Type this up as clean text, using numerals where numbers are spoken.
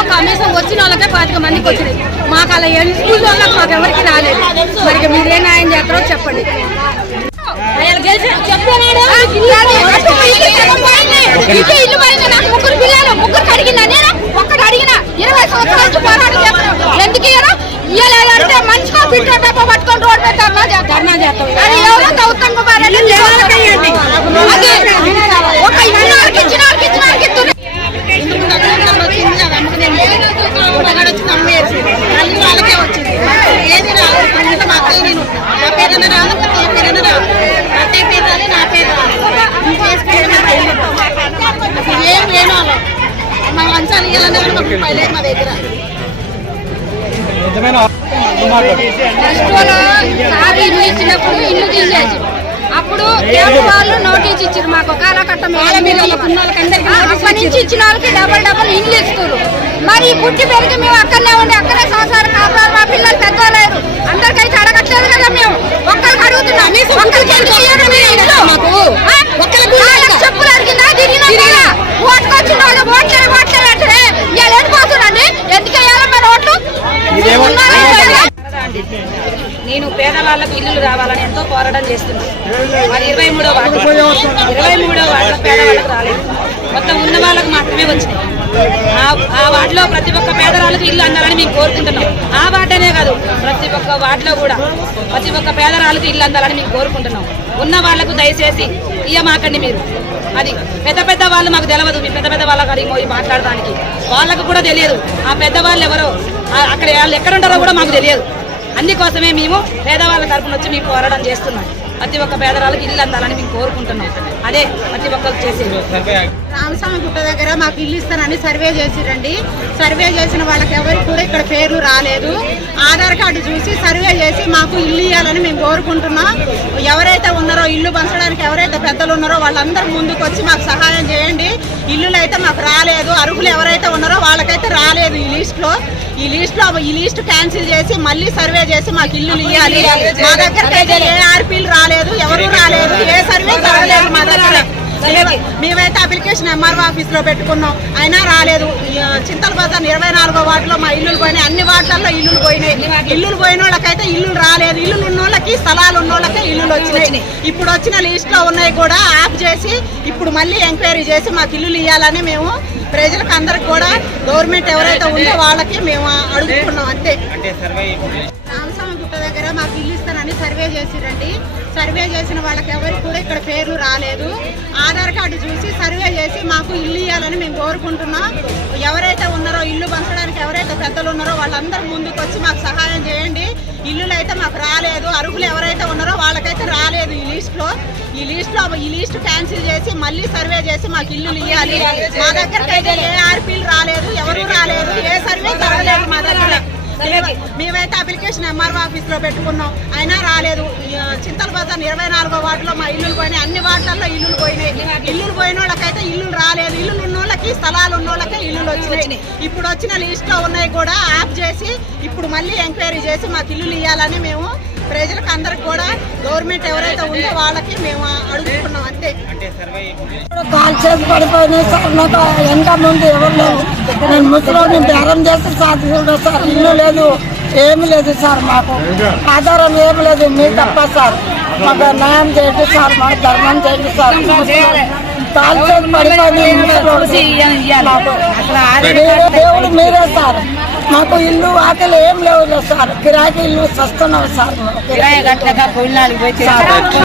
స్కూల్లో కనీసం వచ్చిన వాళ్ళకే 25 మందికి వచ్చినాయి. మాకు అలా స్కూల్ వాళ్ళకి మాకు ఎవరికి రాలేదు. మరి మీరేం న్యాయం చేస్తారో చెప్పండి. ముగ్గురు పిల్లలు ముగ్గురు అడిగినా నేను ఒక్కడు అడిగిన 20 సంవత్సరాల నుంచి పోరాటం చేస్తున్నాం. ఎందుకు ఇయ్యలేదంటే మంచిగా బిడ్డ డబ్బా పట్టుకొని రోడ్డు మీద ధర్నా చేస్తాం. అది ఎవరైతే ఉత్తమ్ కుమార్ రెడ్డి ఒక ఇచ్చినారికి ఇస్తున్నారు. వాళ్ళకే వచ్చింది ఏది రాలేదు. మా అక్కయ్య నా పేరు రాదు, ఏ పేరు రాదు, అత్తయ్య పేరు రాదు, నా పేరు రాదు. ఏం లేను వాళ్ళు మా లంచాలు ఇవ్వాలన్నా కూడా మాకు లేదు మా దగ్గర. ఇల్లు ఇచ్చినప్పుడు ఇల్లు తీసేసి అప్పుడు వాళ్ళు నోటీస్ ఇచ్చారు మాకు కాలకట్ట నుంచి ఇచ్చిన వాళ్ళకి డబల్ ఇల్లు ఇస్తారు. మరి పుట్టి పెరిగి మేము అక్కడనే ఉండి అక్కడే సంవత్సరాలు కాపాడు. మా పిల్లలు పెద్దవాళ్ళు అందరికైతే అడగట్లేదు కదా. మేము ఒక్కరికి అడుగుతున్నాం. చెప్పులు అడిగిందా తిరిగినా ఓటుకు వచ్చిన వాళ్ళు ఓట్లే పెట్టరే ఇవాళ ఎండిపోతుందండి. ఎందుకు వేయాలి మన ఓట్లు? నేను పేదవాళ్ళకు ఇల్లులు రావాలని ఎంతో పోరాటం చేస్తున్నాను. మరి 23వ వార్డులో పేదవాళ్ళకు రాలేదు. మొత్తం ఉన్న వాళ్ళకు మాత్రమే వచ్చినాయి. ఆ వార్డులో ప్రతి ఒక్క పేదరాళ్ళకు ఇల్లు అందాలని మేము కోరుకుంటున్నాం. ఆ వార్డనే కాదు, ప్రతి ఒక్క వార్డులో కూడా ప్రతి ఒక్క పేదరాళ్ళకు ఇల్లు అందాలని మేము కోరుకుంటున్నాం. ఉన్న వాళ్లకు దయచేసి ఇయ్యమాకండి మీరు. అది పెద్ద వాళ్ళు మాకు తెలియదు. మీ పెద్ద వాళ్ళకి అడిగి మాట్లాడడానికి వాళ్ళకు కూడా తెలియదు. ఆ పెద్దవాళ్ళు ఎవరో అక్కడ వాళ్ళు ఎక్కడుంటారో కూడా మాకు తెలియదు. అందుకోసమే మేము పేదవాళ్ళ తరపున వచ్చి మేము పోరాటం చేస్తున్నాం. ప్రతి ఒక్క పేదరాళ్ళకి ఇల్లు అందాలని మేము కోరుకుంటున్నాం. అదే ప్రతి ఒక్కరికి చేసేది. రామస్వామి గుట్ట దగ్గర మాకు ఇల్లు ఇస్తానని సర్వే చేసిరండి. సర్వే చేసిన వాళ్ళకి ఎవరికి కూడా ఇక్కడ పేర్లు రాలేదు. ఆధార్ కార్డు చూసి సర్వే చేసి మాకు ఇల్లు ఇవ్వాలని మేము కోరుకుంటున్నాం. ఎవరైతే ఉన్నారో ఇల్లు పంచడానికి ఎవరైతే పెద్దలు ఉన్నారో వాళ్ళందరూ ముందుకు వచ్చి మాకు సహాయం చేయండి. ఇల్లులు అయితే మాకు రాలేదు. అర్హులు ఎవరైతే ఉన్నారో వాళ్ళకైతే రాలేదు. ఈ లిస్ట్ క్యాన్సిల్ చేసి మళ్ళీ సర్వే చేసి మాకు ఇల్లులు ఇవ్వాలి. మా దగ్గర ఏ ఆర్పీలు రాలేదు, ఎవరు రాలేదు, ఏ సర్వే జరగలేదు మా దగ్గర. మేమైతే అప్లికేషన్ ఎంఆర్ఓ ఆఫీస్ లో పెట్టుకున్నాం, అయినా రాలేదు. చింతల బజార్ 24వ వార్డులో మా ఇల్లులు పోయినాయి. అన్ని వార్డులలో ఇల్లులు పోయినాయి. ఇల్లులు పోయిన వాళ్ళకైతే ఇల్లులు రాలేదు. ఇల్లులు ఉన్న వాళ్ళకి స్థలాలు ఉన్న వాళ్ళకే ఇల్లులు వచ్చినాయి. ఇప్పుడు వచ్చిన లిస్ట్ లో ఉన్నాయి కూడా ఆఫ్ చేసి ఇప్పుడు మళ్ళీ ఎంక్వైరీ చేసి మాకు ఇల్లులు ఇవ్వాలని మేము ప్రజలకు అందరికి కూడా గవర్నమెంట్ ఎవరైతే ఉందో వాళ్ళకి మేము అడుగుతున్నాం. అంతే. రామస్వామి గుట్ట దగ్గర మాకు ఇల్లు ఇస్తానని సర్వే చేసిరండి. సర్వే చేసిన వాళ్ళకి ఎవరికి కూడా ఇక్కడ పేర్లు రాలేదు. ఆధార్ కార్డు చూసి సర్వే చేసి మాకు ఇల్లు ఇవ్వాలని మేము కోరుకుంటున్నాం. ఎవరైతే ఉన్నారో ఇల్లు పంచడానికి ఎవరైతే పెద్దలు ఉన్నారో వాళ్ళందరూ ముందుకు వచ్చి మాకు సహాయం చేయండి. ఇల్లులు అయితే మాకు రాలేదు. అర్హులు ఎవరైతే ఉన్నారో వాళ్ళకైతే రాలేదు. ఈ లిస్ట్ క్యాన్సిల్ చేసి మళ్ళీ సర్వే చేసి మాకు ఇల్లులు ఇవ్వాలి. మా దగ్గరకైతే ఏ ఆర్పీలు రాలేదు, ఎవరు రాలేదు, ఏ సర్వే జరగలేదు మా దగ్గర. మేమైతే అప్లికేషన్ ఎంఆర్ఓ ఆఫీస్ లో పెట్టుకున్నాం, అయినా రాలేదు. చింతల బజార్ 24వ వార్డులో మా ఇల్లులు పోయినాయి. అన్ని వార్డులలో ఇల్లులు పోయినాయి. ఇల్లులు పోయిన వాళ్ళకైతే ఇల్లులు రాలేదు. ఇల్లులు ఉన్న వాళ్ళకి స్థలాలు ఉన్న వాళ్ళకే ఇల్లులు వచ్చినాయి. ఇప్పుడు వచ్చిన లిస్ట్ లో ఉన్నాయి కూడా ఆఫ్ చేసి ఇప్పుడు మళ్ళీ ఎంక్వైరీ చేసి మాకు ఇల్లులు ఇవ్వాలని మేము ప్రజలకు అందరికి కూడా గవర్నమెంట్ ఎవరైతే ఉందో వాళ్ళకి మేము అడుగుతున్నాం. అంతే. కాల్ చేసి పడిపోయినాయి సార్. నాకు ఎంత ముందు ఎవరు లేదు. నేను ముసలిని బేరం చేసి సాధించడం సార్. ఇల్లు లేదు, ఏమి లేదు సార్. మాకు ఆధారం ఏమి లేదు. మీ తప్ప సార్. మాకు న్యాయం చేయండి సార్. మాకు ధర్మం చేయండి సార్. కాల్ చేసి పడిపోయింది దేవుడు మీరే సార్. మాకు ఇల్లు వాకిలు ఏం లేవు సార్. కిరాయికి ఇల్లు వస్తున్నాం సార్.